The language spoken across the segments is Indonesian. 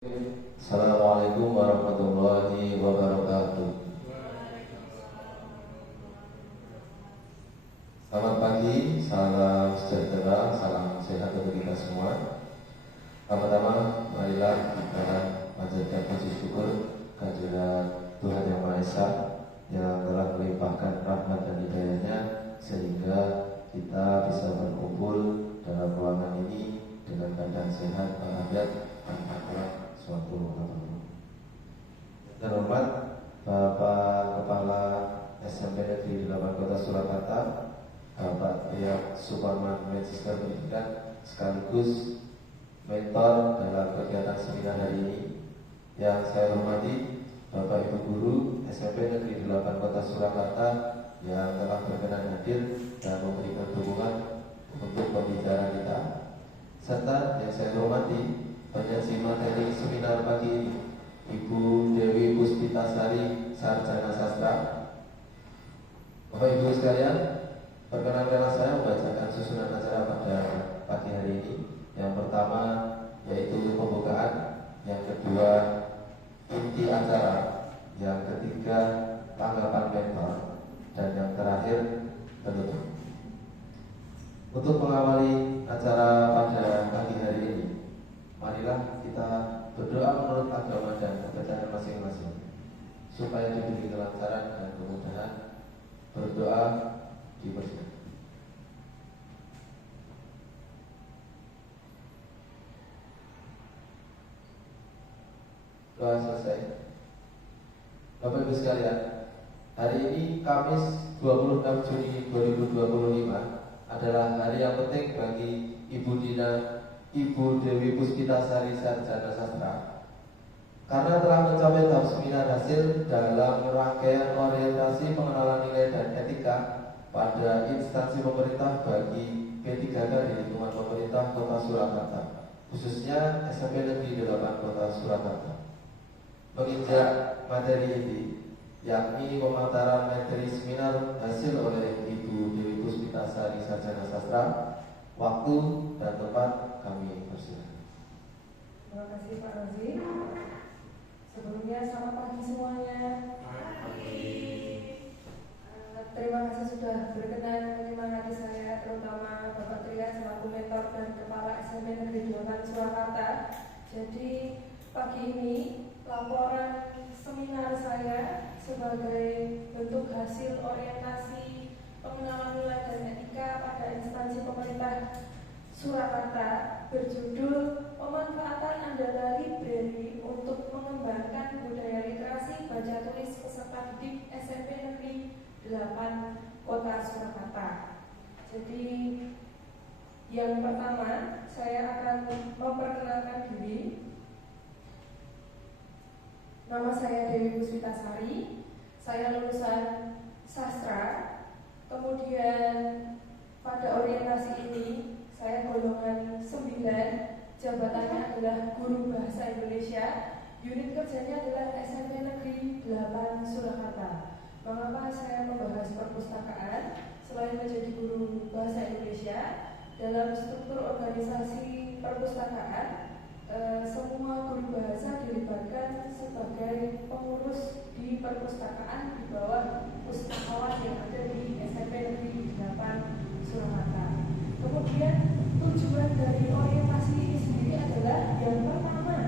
Assalamualaikum warahmatullahi wabarakatuh. Selamat pagi, salam sejahtera, salam sehat untuk kita semua. Pertama-tama, marilah kita panjatkan puji syukur kehadirat Tuhan Yang Maha Esa yang telah melimpahkan rahmat dan hidayahnya sehingga kita bisa berkumpul dalam ruangan ini dengan keadaan sehat, walafiat, tanpa kurang suatu apapun. Terhormat Bapak Kepala SMP Negeri 8 Kota Surakarta, Bapak Triak Suparman, Magister Pendidikan sekaligus mentor dalam kegiatan seminar hari ini. Yang saya hormati Bapak Ibu Guru SMP Negeri 8 Kota Surakarta yang telah berkenan hadir dan memberikan dukungan untuk pembicaraan kita, serta yang saya hormati penyaji materi seminar pagi ini, Ibu Dewi Puspitasari, Sarjana Sastra. Bapak Ibu sekalian, perkenankanlah saya membacakan susunan acara pada pagi hari ini. Yang pertama yaitu pembukaan, yang kedua inti acara, yang ketiga tanggapan mentor, dan yang terakhir penutup. Untuk mengawali acara pada pagi hari ini, marilah kita berdoa menurut agama dan kepercayaan masing-masing, supaya diberi kelancaran dan kemudahan berdoa di masjid. Doa selesai. Bapak Ibu sekalian, hari ini Kamis 26 Juni 2025 adalah hari yang penting bagi Ibu Dewi Puspitasari, Sarjana Sastra, karena telah mencapai tahap seminar hasil dalam rangkaian orientasi pengenalan nilai dan etika pada instansi pemerintah bagi P3K di lingkungan pemerintah Kota Surakarta, khususnya SMP Negeri 8 Kota Surakarta. Menginjak materi ini, yakni pemaparan materi seminar hasil oleh Ibu Dewi Puspitasari, Sarjana Sastra, waktu dan tempat kami persilakan. Terima kasih Pak Rozi. Sebelumnya selamat pagi semuanya. Terima kasih sudah berkenan menyemangati saya, terutama Bapak Tria selaku mentor dan Kepala SMP Negeri 8 Surakarta. Jadi pagi ini laporan seminar saya sebagai bentuk hasil orientasi pengenalan nilai dan etika pada instansi pemerintah Surakarta berjudul Pemanfaatan Andala Library untuk Mengembangkan Budaya Literasi Baca Tulis Peserta Didik SMP Negeri 8 Kota Surakarta. Jadi yang pertama saya akan memperkenalkan diri. Nama saya Dewi Puspitasari. Saya lulusan sastra. Kemudian pada orientasi ini saya golongan 9, jabatannya adalah Guru Bahasa Indonesia. Unit kerjanya adalah SMP Negeri 8 Surakarta. Mengapa saya membahas perpustakaan? Selain menjadi Guru Bahasa Indonesia, dalam struktur organisasi perpustakaan, semua guru bahasa dilibatkan sebagai pengurus di perpustakaan di bawah pustakawan yang ada di SMP Negeri 8 Surakarta. Kemudian tujuan dari orientasi ini sendiri adalah yang pertama,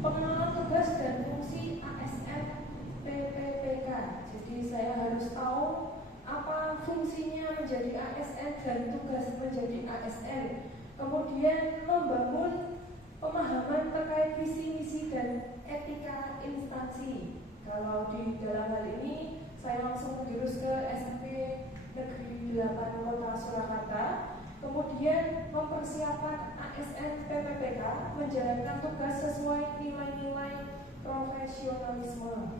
pengenalan tugas dan fungsi ASN PPPK. Jadi saya harus tahu apa fungsinya menjadi ASN dan tugas menjadi ASN. Kemudian membangun pemahaman terkait visi, misi, dan etika instansi. Kalau di dalam hal ini saya langsung menjurus ke SMP Negeri 8 Kota Surakarta. Kemudian mempersiapkan ASN PPPK menjalankan tugas sesuai nilai-nilai profesionalisme.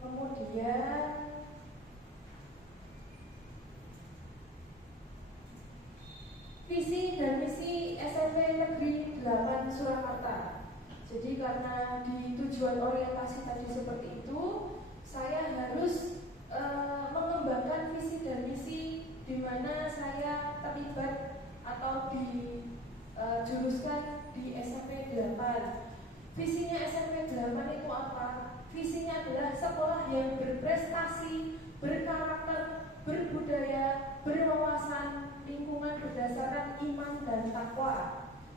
Kemudian visi dan misi SMP Negeri 8 Surakarta. Jadi karena di tujuan orientasi tadi seperti itu, saya harus mengembangkan visi dan misi di mana saya terlibat atau dijuruskan di SMP 8. Visinya SMP 8 itu apa? Visinya adalah sekolah yang berprestasi, berkarakter, berbudaya, berwawasan, lingkungan berdasarkan iman dan takwa.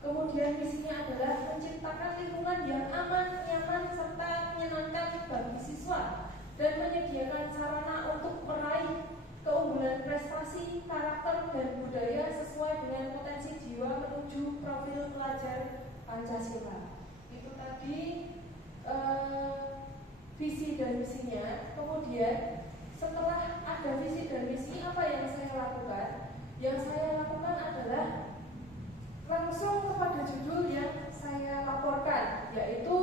Kemudian visinya adalah menciptakan lingkungan yang aman, nyaman, serta menyenangkan bagi siswa dan menyediakan sarana untuk meraih keunggulan prestasi, karakter, dan budaya sesuai dengan potensi jiwa menuju profil pelajar Pancasila. Itu tadi visi dan misinya. Kemudian setelah ada visi dan misi, apa yang saya lakukan? Yang saya lakukan adalah langsung kepada judul yang saya laporkan, yaitu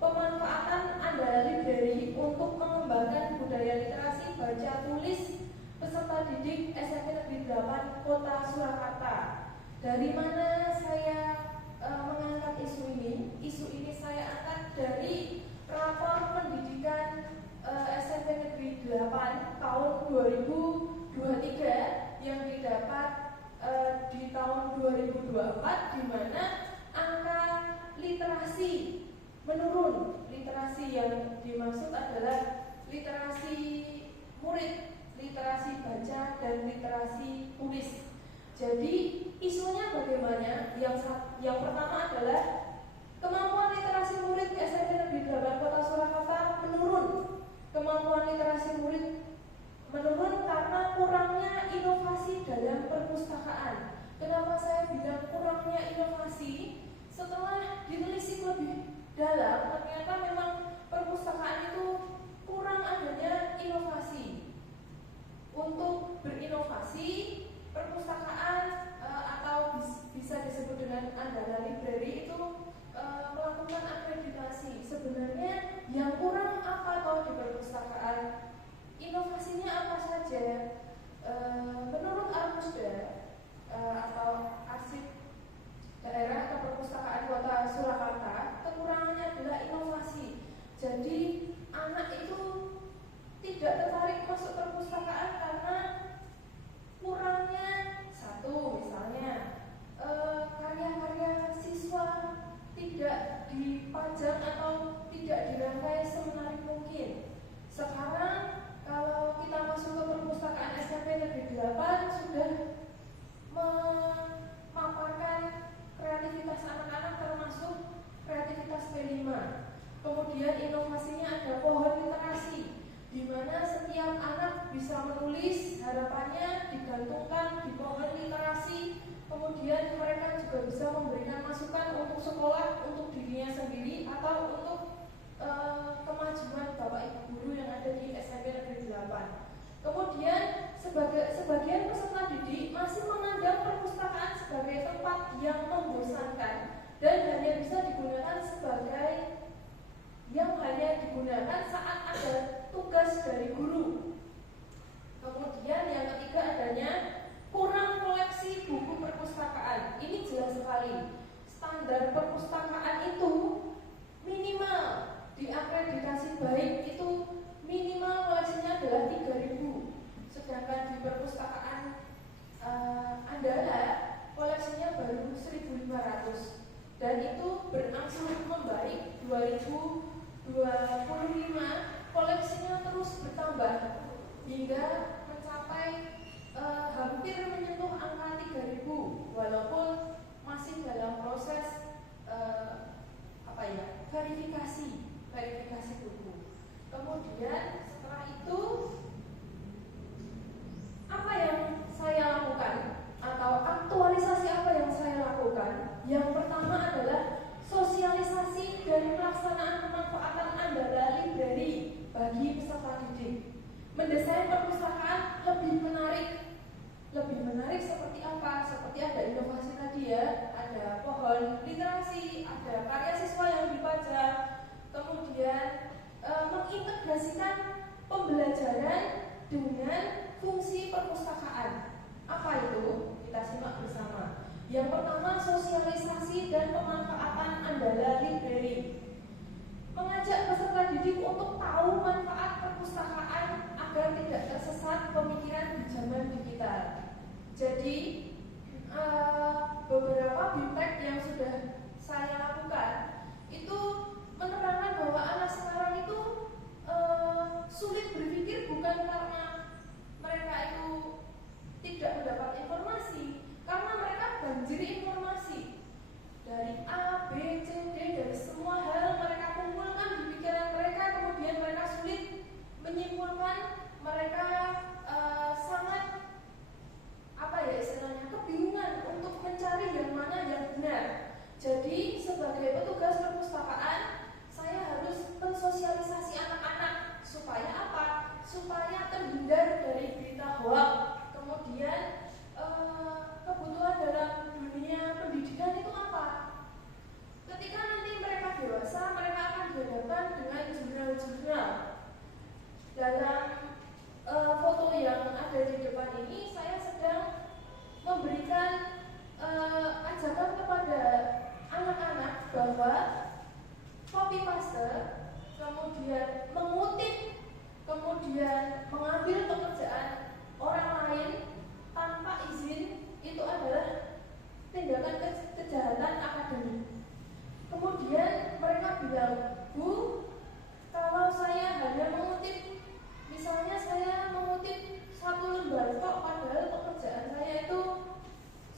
pemanfaatan Andala Library untuk mengembangkan budaya literasi baca tulis peserta didik SMP Negeri 8 Kota Surakarta. Dari mana saya mengangkat isu ini? Isu ini saya angkat dari rapor pendidikan SMP Negeri 8 tahun 2023 yang didapat di tahun 2024, di mana angka literasi menurun. Literasi yang dimaksud adalah literasi murid, literasi baca, dan literasi tulis. Jadi isunya bagaimana? Yang pertama adalah kemampuan literasi murid SMP Negeri 8 Kota Surakarta menurun. Kemampuan literasi murid menurun karena kurangnya inovasi dalam perpustakaan. Kenapa saya bilang kurangnya inovasi? Setelah ditelisik lebih dalam, ternyata memang perpustakaan itu kurang adanya inovasi. Untuk berinovasi, perpustakaan atau bisa disebut dengan Andala Library itu melakukan akreditasi. Sebenarnya yang kurang apa toh di perpustakaan? Inovasinya apa saja? Menurut Armusda atau Arsip Daerah atau Perpustakaan Kota Surakarta, kekurangannya adalah inovasi. Jadi anak itu tidak tertarik masuk perpustakaan karena kurangnya satu, misalnya karya-karya siswa tidak dipajang atau tidak dirangkai semenarik mungkin. Sekarang kalau kita masuk ke perpustakaan SMP Negeri 8 sudah memaparkan kreativitas anak-anak termasuk kreativitas P5. Kemudian inovasinya ada pohon literasi, di mana setiap anak bisa menulis, harapannya digantungkan di pohon literasi. Kemudian mereka juga bisa memberikan masukan untuk sekolah, untuk dirinya sendiri, atau untuk kemajuan Bapak Ibu guru yang ada di SMP Negeri 8. Kemudian sebagian peserta didik masih memandang perpustakaan sebagai tempat yang membosankan dan hanya bisa digunakan saat ada tugas dari guru. Kemudian yang ketiga adanya kurang koleksi buku perpustakaan. Ini jelas sekali. Standar perpustakaan itu minimal diakreditasi baik itu minimal koleksinya adalah 3.000. Sedangkan di perpustakaan Andala koleksinya baru 1.500 dan itu berangsur membaik. 2025 koleksinya terus bertambah hingga mencapai hampir menyentuh angka 3.000 walaupun masih dalam proses verifikasi buku. Kemudian setelah itu apa yang saya lakukan atau aktualisasi apa yang saya lakukan? Yang pertama adalah sosialisasi dan pelaksanaan pemanfaatan Andala Library bagi peserta didik. Mendesain perpustakaan lebih menarik seperti apa? Seperti ada inovasi tadi ya, ada pohon literasi, ada karya siswa yang dipajang, kemudian mengintegrasikan pembelajaran dengan fungsi perpustakaan. Apa itu? Kita simak bersama. Yang pertama, sosialisasi dan pemanfaatan Andala Library. Mengajak peserta didik untuk tahu manfaat perpustakaan agar tidak tersesat pemikiran di zaman digital. Jadi beberapa BIMTEK yang sudah bahwa copy paste, kemudian mengutip, kemudian mengambil pekerjaan orang lain tanpa izin itu adalah tindakan kejahatan akademik. Kemudian mereka bilang, Bu, kalau saya hanya mengutip, misalnya saya mengutip 1 lembar kok, padahal pekerjaan saya itu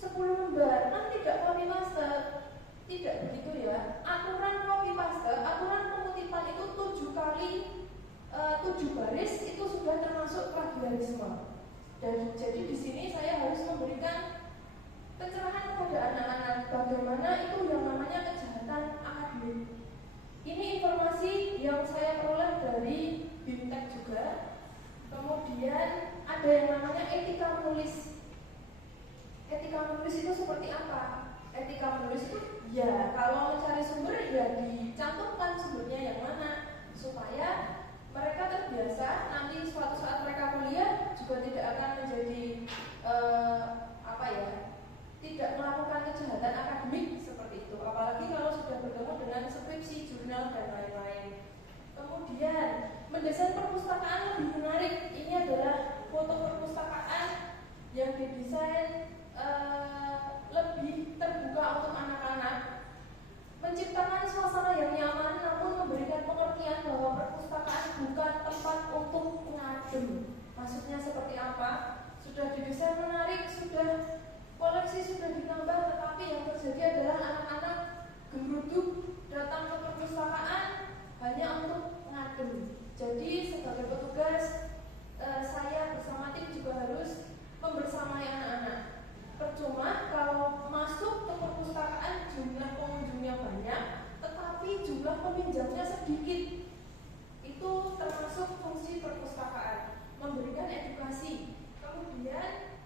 10 lembar, kan tidak copy paste. Tidak begitu ya. Aturan copy paste, aturan pengutipan itu 7 kali 7 baris itu sudah termasuk plagiarisme. Dan jadi di sini saya harus memberikan pencerahan kepada anak-anak bagaimana itu yang namanya kejahatan akademik. Ini informasi yang saya peroleh dari BIMTEK juga. Kemudian ada yang namanya etika menulis. Etika menulis itu seperti apa? Etika menulis itu ya kalau mencari sumber ya dicantumkan sumbernya yang mana supaya mereka terbiasa nanti suatu saat mereka kuliah juga tidak akan menjadi tidak melakukan kejahatan akademik seperti itu. Apalagi kalau sudah bertemu dengan skripsi, jurnal dan lain-lain. Kemudian mendesain perpustakaan lebih menarik. Ini adalah foto perpustakaan yang didesain lebih terbuka untuk anak-anak, menciptakan suasana yang nyaman namun memberikan pengertian bahwa perpustakaan bukan tempat untuk ngadem. Maksudnya seperti apa? Sudah didesain menarik, sudah koleksi sudah ditambah, tetapi yang terjadi adalah anak-anak gemeruduk datang ke perpustakaan hanya untuk ngadem. Jadi sebagai petugas saya bersama tim juga harus membersamai anak-anak. Percuma kalau masuk ke perpustakaan jumlah pengunjungnya banyak, tetapi jumlah peminjamnya sedikit. Itu termasuk fungsi perpustakaan, memberikan edukasi. Kemudian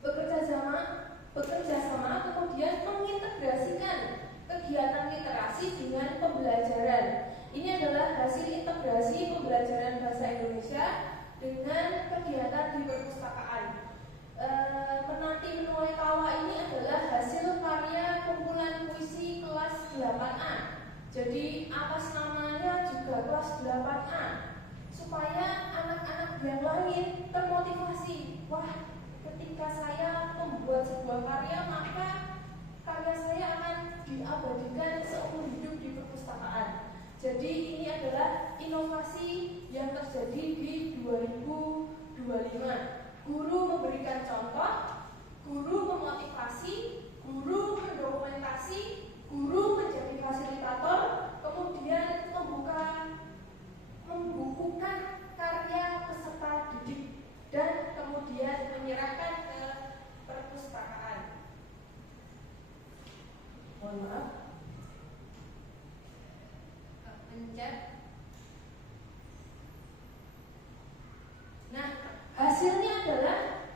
bekerja sama kemudian mengintegrasikan kegiatan literasi dengan pembelajaran. Ini adalah hasil integrasi pembelajaran bahasa Indonesia dengan kegiatan di perpustakaan. Menanti menuai tawa ini adalah hasil karya kumpulan puisi kelas 8A. Jadi atas namanya juga kelas 8A, supaya anak-anak yang lain termotivasi. Wah, ketika saya membuat sebuah karya, maka karya saya akan diabadikan seumur hidup di perpustakaan. Jadi ini adalah inovasi yang terjadi di 2025. Guru memberikan contoh, guru memotivasi, guru mendokumentasi, guru menjadi fasilitator, kemudian membukukan karya peserta didik dan kemudian menyerahkan ke perpustakaan. Mohon maaf, pencet. Nah, hasilnya adalah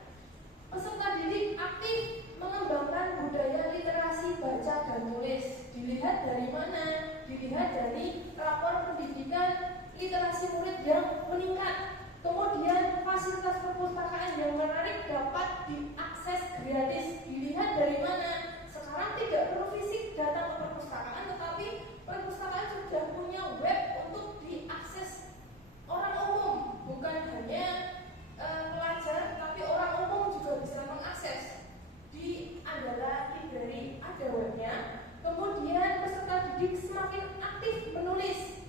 peserta didik aktif mengembangkan budaya literasi baca dan tulis. Dilihat dari mana? Dilihat dari rapor pendidikan literasi murid yang meningkat. Kemudian fasilitas perpustakaan yang menarik dapat diakses gratis. Dilihat dari mana? Sekarang tidak perlu fisik datang ke perpustakaan, tetapi perpustakaan sudah punya web untuk diakses orang umum, bukan hanya pelajar, tapi orang umum juga bisa mengakses. Di Andala Library ada webnya. Kemudian peserta didik semakin aktif menulis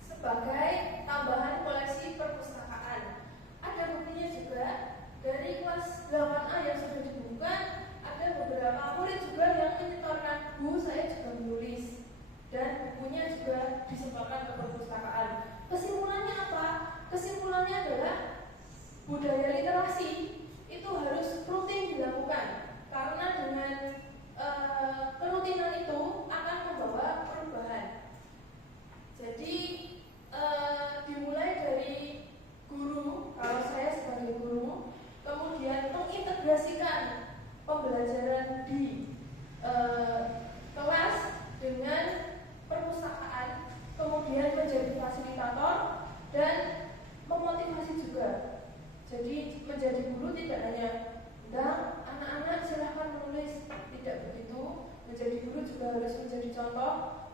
sebagai tambahan koleksi perpustakaan. Ada buktinya juga dari kelas 8A yang sudah dibuka, ada beberapa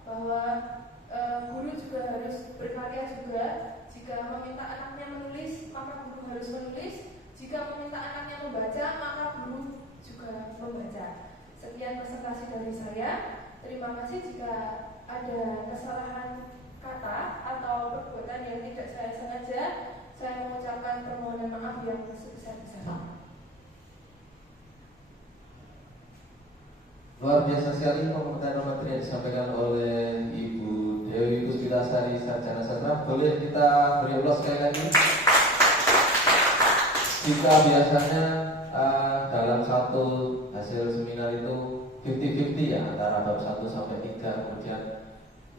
bahwa guru juga harus berkarya juga. Jika meminta anaknya menulis, maka guru harus menulis. Jika meminta anaknya membaca, maka guru juga membaca. Sekian presentasi dari saya. Terima kasih. Jika ada kesalahan kata atau perbuatan yang tidak saya sengaja, saya mengucapkan permohonan maaf yang sebesar-besarnya. Luar biasa sekali pemutaran materi yang disampaikan oleh Ibu Dewi Puspitasari Sarjana Sastra. Boleh kita beri ulas sekali lagi? Jika biasanya dalam satu hasil seminar itu 50-50 ya, antara bab 1 sampai 3, kemudian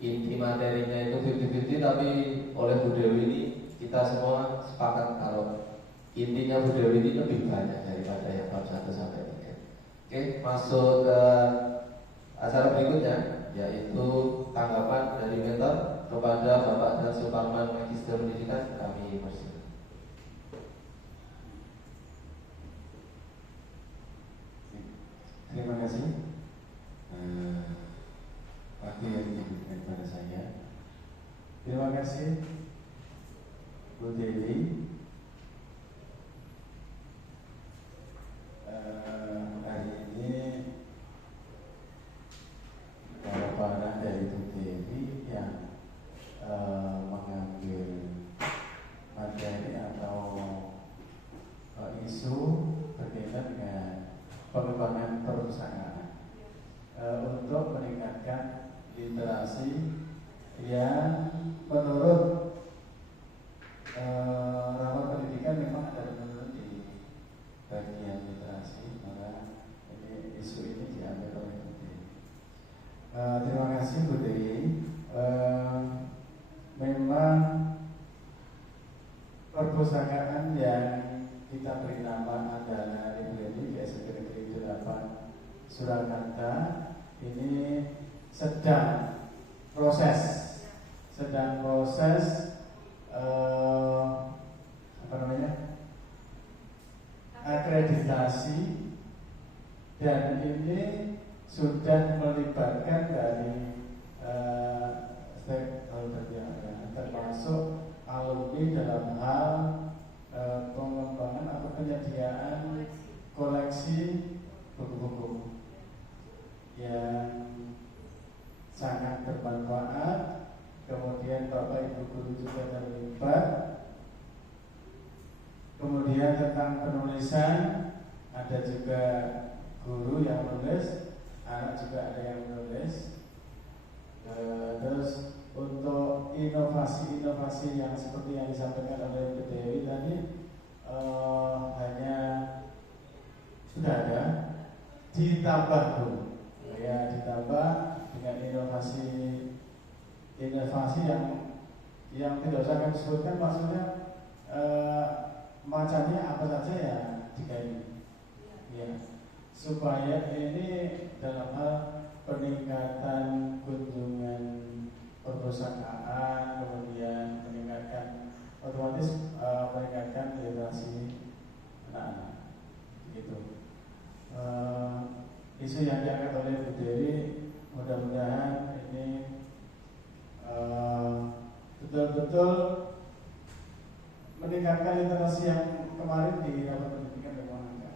inti materinya itu 50-50, tapi oleh Bu Dewi ini kita semua sepakat kalau intinya Bu Dewi ini lebih banyak daripada yang bab 1 sampai 3. Oke, masuk ke acara berikutnya, yaitu tanggapan dari mentor kepada Bapak dan Suparman Magister Pendidikan. Kami persilakan. Terima kasih waktu yang diberikan kepada saya. Terima kasih Bu Dewi. Hari ini para dari Bu Dewi yang mengambil materi atau isu berkaitan dengan pengembangan perpustakaan untuk meningkatkan literasi yang menurut rapat pendidikan memang ada menurun di bagian literasi, maka ini isu ini diambil oleh Bu Dewi. Terima kasih Bu Dewi. Memang perpustakaan yang kita beri nama adalah Library Negeri 8 Surakarta ini sedang proses akreditasi, dan ini sudah melibatkan dari stakeholder yang termasuk alumni dalam hal pengembangan atau penyediaan koleksi buku-buku yang sangat bermanfaat. Kemudian Bapak Ibu guru juga terlibat. Kemudian tentang penulisan, ada juga guru yang menulis, anak juga ada yang menulis. Terus untuk inovasi-inovasi yang seperti yang disampaikan oleh Bu Dewi tadi, hanya sudah ada, ditambah dulu, ya, ditambah dengan inovasi yang tidak usah kami sebutkan, maksudnya macamnya apa saja ya dikaini, ya, supaya ini dalam hal peningkatan kunjungan perpustakaan, kemudian otomatis meningkatkan literasi anak-anak, gitu. Isu yang diangkat oleh Bu Dewi mudah-mudahan ini betul-betul meningkatkan literasi yang kemarin di rapat pendidikan memang agak.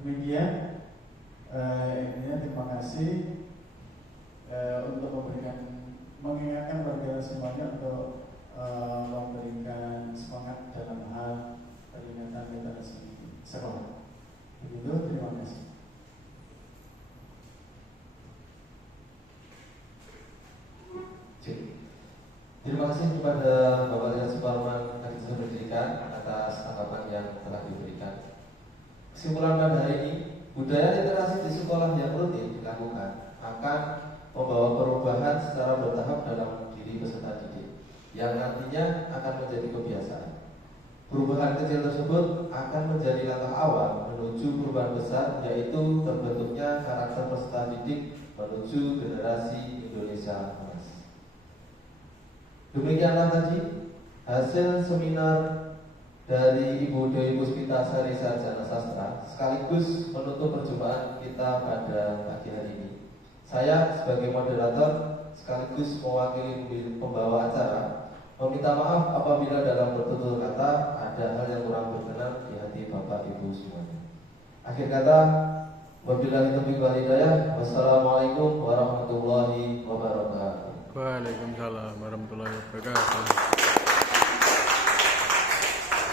Demikian, terima kasih untuk mengingatkan warga semuanya untuk memberikan semangat dalam hal peningkatan literasi sekolah. Begitu, terima kasih. Terima kasih kepada Bapak dan Suparman Magister Pendidikan atas tanggapan yang telah diberikan. Kesimpulan pada hari ini, budaya literasi di sekolah yang rutin dilakukan akan membawa perubahan secara bertahap dalam diri peserta didik, yang nantinya akan menjadi kebiasaan. Perubahan kecil tersebut akan menjadi langkah awal menuju perubahan besar, yaitu terbentuknya karakter peserta didik menuju generasi Indonesia emas. Demikianlah tadi hasil seminar dari Ibu Dewi Puspitasari Sarjana Sastra, sekaligus menutup perjumpaan kita pada pagi hari ini. Saya sebagai moderator sekaligus mewakili pembawa acara meminta maaf apabila dalam bertutur kata ada hal yang kurang berkenan di hati Bapak Ibu semuanya. Akhir kata, wabillahi taufiq wal hidayah. Wassalamualaikum warahmatullahi wabarakatuh. Waalaikumsalam warahmatullahi wabarakatuh.